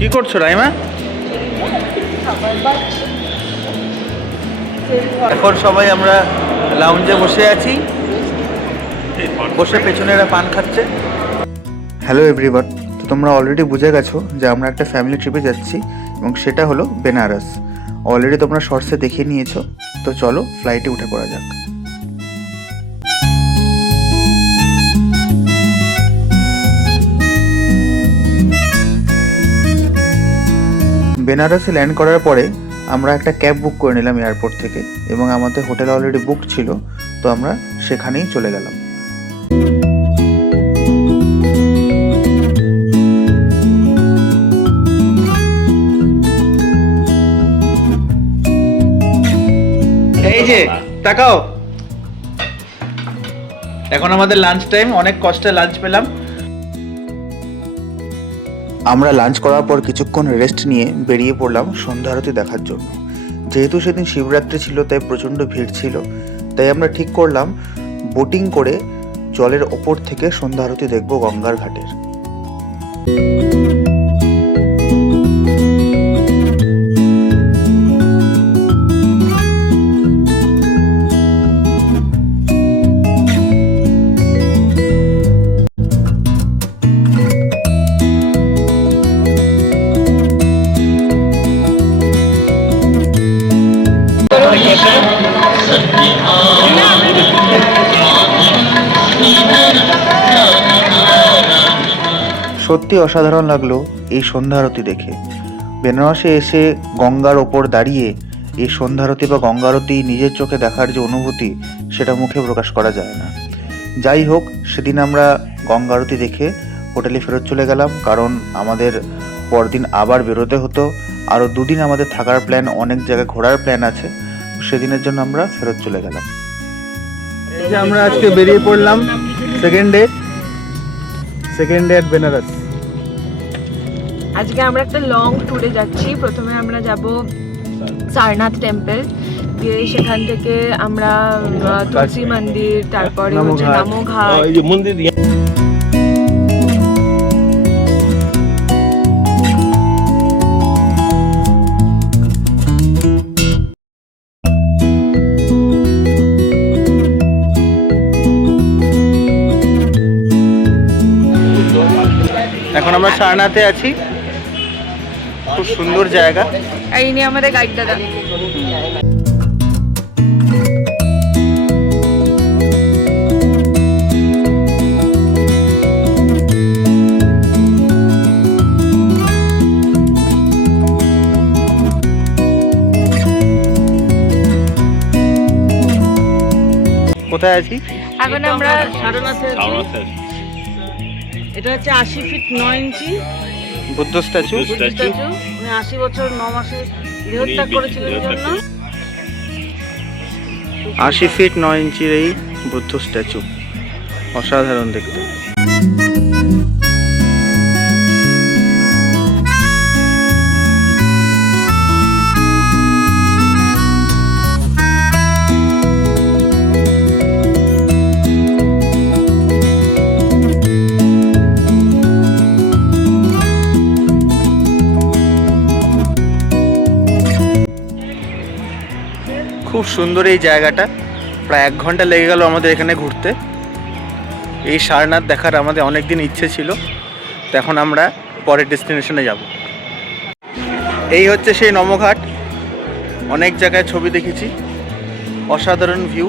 কি করছো রাইমা? এখন সবাই আমরা লাউঞ্জে বসে আছি, বসে পেছনে এরা পান খাচ্ছে। হ্যালো এভরিওয়ান, তো তোমরা অলরেডি বুঝে গেছো যে আমরা একটা ফ্যামিলি ট্রিপে যাচ্ছি এবং সেটা হলো বেনারস। অলরেডি তোমরা শর্টসে দেখিয়ে নিয়েছো, তো চলো ফ্লাইটে উঠে পড়া যাক। বেনারসে ল্যান্ড করার পরে আমরা একটা ক্যাব বুক করে নিলাম এয়ারপোর্ট থেকে এবং আমাদের হোটেল অলরেডি বুক ছিল, তো আমরা সেখানেই চলে গেলাম। এই যে তাকাও, এখন আমাদের লাঞ্চ টাইম, অনেক কষ্টে লাঞ্চ পেলাম। আমরা লাঞ্চ করার পর কিছুক্ষণ রেস্ট নিয়ে বেরিয়ে পড়লাম সন্ধ্যা আরতি দেখার জন্য। যেহেতু সেদিন শিবরাত্রি ছিল তাই প্রচণ্ড ভিড় ছিল, তাই আমরা ঠিক করলাম বোটিং করে জলের ওপর থেকে সন্ধ্যা আরতি দেখব গঙ্গার ঘাটের। সত্যি অসাধারণ লাগলো এই সন্ধ্যা আরতি দেখে। বেনারসে এসে গঙ্গার ওপর দাঁড়িয়ে এই সন্ধ্যা আরতি বা গঙ্গা আরতি নিজের চোখে দেখার যে অনুভূতি, সেটা মুখে প্রকাশ করা যায় না। যাই হোক, সেদিন আমরা গঙ্গা আরতি দেখে হোটেলে ফেরত চলে গেলাম, কারণ আমাদের পরদিন আবার বেরোতে হতো। আরও দুদিন আমাদের থাকার প্ল্যান, অনেক জায়গায় ঘোরার প্ল্যান আছে, সেদিনের জন্য আমরা ফেরত চলে গেলাম। এই যে আমরা আজকে বেরিয়ে পড়লাম সেকেন্ড ডে এট বেনারস। আজকে আমরা একটা লং ট্যুরে যাচ্ছি। প্রথমে আমরা যাব সারনাথ টেম্পল, দিয়ে সেখান থেকে আমরা তুলসী মন্দির, তারপরে হচ্ছে নামোঘাট। এখন আমরা সারনাথে আছি, খুব সুন্দর জায়গা। এই নিয়ে আমাদের গাইড দাদা। কোথায় আছি? এখন আমরা সারনাথে আছি। এটা হচ্ছে 80 ফিট 9 ইঞ্চি বুদ্ধ স্ট্যাচু। 80 বছর 9 মাসে দেহত্যাগ করেছিলেন জন্য। 80 ফিট 9 ইঞ্চির এই বুদ্ধ স্ট্যাচু, অসাধারণ দেখতে। খুব সুন্দর এই জায়গাটা, প্রায় 1 ঘন্টা লেগে গেল আমাদের এখানে ঘুরতে। এই সারনাথ দেখার আমাদের অনেক দিন ইচ্ছে ছিল, তো এখন আমরা পরের ডেস্টিনেশনে যাব। এই হচ্ছে সেই নমঘাট, অনেক জায়গায় ছবি দেখেছি, অসাধারণ ভিউ।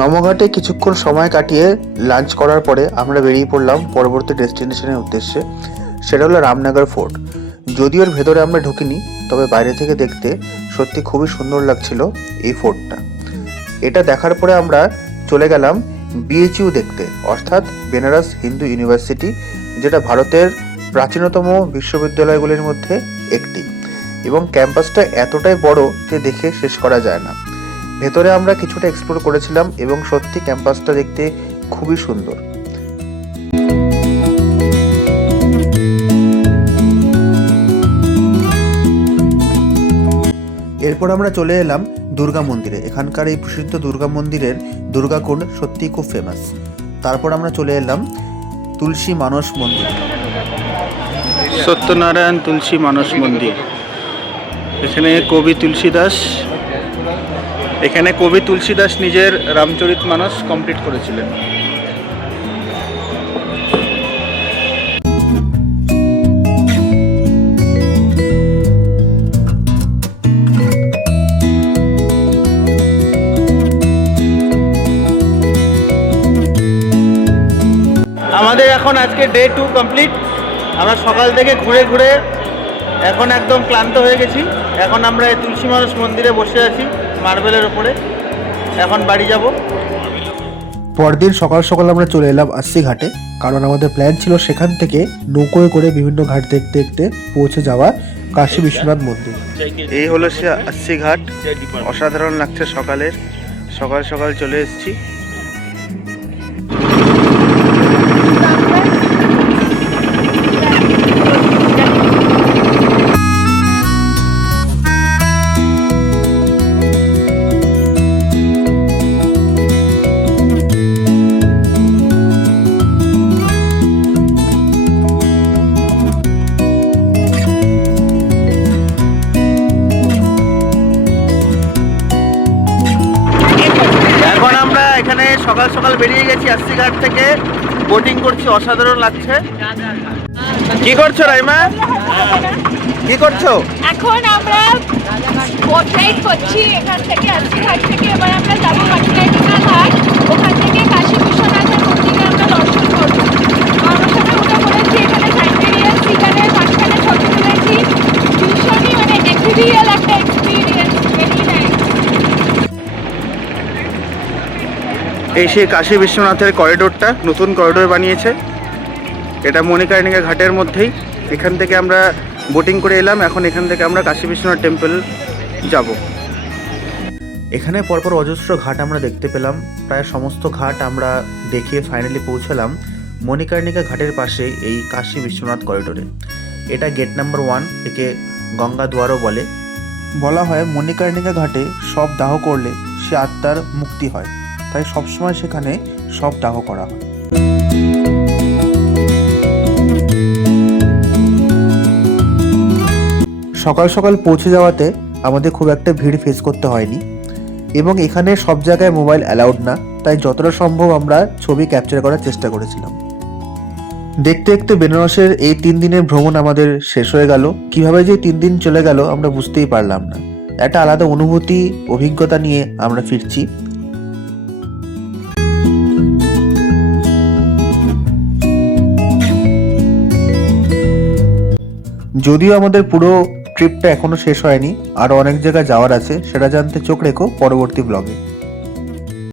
নমঘাটে কিছুক্ষণ সময় কাটিয়ে লাঞ্চ করার পরে আমরা বেরিয়ে পড়লাম পরবর্তী ডেস্টিনেশনের উদ্দেশ্যে। সেটা হলো রামনগর ফোর্ট। যদিও এর ভেতরে আমরা ঢুকিনি, তবে বাইরে থেকে দেখতে সত্যি খুবই সুন্দর লাগছিল এই ফোর্টটা। এটা দেখার পরে আমরা চলে গেলাম বিএচইউ দেখতে, অর্থাৎ বেনারস হিন্দু ইউনিভার্সিটি, যেটা ভারতের প্রাচীনতম বিশ্ববিদ্যালয়গুলির মধ্যে একটি, এবং ক্যাম্পাসটা এতটাই বড় যে দেখে শেষ করা যায় না। ভেতরে আমরা কিছুটা এক্সপ্লোর করেছিলাম এবং সত্যি ক্যাম্পাসটা দেখতে খুবই সুন্দর। এরপর আমরা চলে এলাম দুর্গা মন্দিরে। এখানকার এই প্রসিদ্ধ দুর্গা মন্দিরের দুর্গাকুণ্ড সত্যিই খুব ফেমাস। তারপর আমরা চলে এলাম তুলসী মানস মন্দির। সত্যনারায়ণ তুলসী মানস মন্দির। এখানে কবি তুলসীদাস নিজের রামচরিতমানস কমপ্লিট করেছিলেন। আমাদের এখন আজকে ডে 2 কমপ্লিট। আমরা সকাল থেকে ঘুরে ঘুরে এখন একদম ক্লান্ত হয়ে গেছি। এখন আমরা এই তুলসী মানস মন্দিরে বসে আছি মার্বেলের ওপরে। এখন বাড়ি যাব। পরদিন সকাল সকাল আমরা চলে এলাম আস্সি ঘাটে, কারণ আমাদের প্ল্যান ছিল সেখান থেকে নৌকোয় করে বিভিন্ন ঘাট দেখতে দেখতে পৌঁছে যাওয়া কাশী বিশ্বনাথ মন্দির। এই হলো সে আস্সি ঘাট। অসাধারণ লাগছে সকাল সকাল চলে এসেছি। এখানে সকাল সকাল বেরিয়ে গেছি আস্সি ঘাট থেকে, বোটিং করছি, অসাধারণ লাগছে। কি করছো রাইমা? কি করছো? এখন আমরা বোট রাইড করছি এখান থেকে আস্সি ঘাট থেকে। এবার আমরা যাবো মাটিকাটিকা ঘাট, ওখান থেকে কাশী বিশ্বনাথের মন্দিরে আমরা দর্শন করবো। আমার সাথে উঠে পড়েছি এখানে সাইবেরিয়ান সিগারের মাঝখানে ছবি তুলেছি। ভীষণই এক্সিরিয়াল একটা এক্সপিরিয়েন্স, ভেরি নাইস। এই সেই কাশী বিশ্বনাথের করিডোরটা, নতুন করিডোর বানিয়েছে। এটা মণিকর্ণিকা ঘাটের মধ্যেই। এখান থেকে আমরা বোটিং করে এলাম। এখন এখান থেকে আমরা কাশী বিশ্বনাথ টেম্পল যাব। এখানে পরপর অজস্র ঘাট আমরা দেখতে পেলাম। প্রায় সমস্ত ঘাট আমরা দেখে ফাইনালি পৌঁছালাম মণিকর্ণিকা ঘাটের পাশে এই কাশী বিশ্বনাথ করিডোরে। এটা গেট নাম্বার 1, একে গঙ্গা দুয়ারও বলে। বলা হয় মণিকর্ণিকা ঘাটে সব দাহ করলে সে আত্মার মুক্তি হয়, তাই সবসময় সেখানে সব দাহ করা হয়। সকাল সকাল পৌঁছে যাওয়াতে আমাদের খুব একটা ভিড় ফেস করতে হয়নি, এবং এখানে সব জায়গায় মোবাইল অ্যালাউড না, তাই যতটা সম্ভব আমরা ছবি ক্যাপচার করার চেষ্টা করেছিলাম। দেখতে দেখতে বেনারসের এই 3 দিনের ভ্রমণ আমাদের শেষ হয়ে গেল। কিভাবে যে 3 দিন চলে গেল আমরা বুঝতেই পারলাম না। একটা আলাদা অনুভূতি, অভিজ্ঞতা নিয়ে আমরা ফিরছি। যদিও আমাদের পুরো ট্রিপটা এখনো শেষ হয়নি, আরো অনেক জায়গায় যাওয়ার আছে, সেটা জানতে চোখ রেখো পরবর্তী ব্লগে।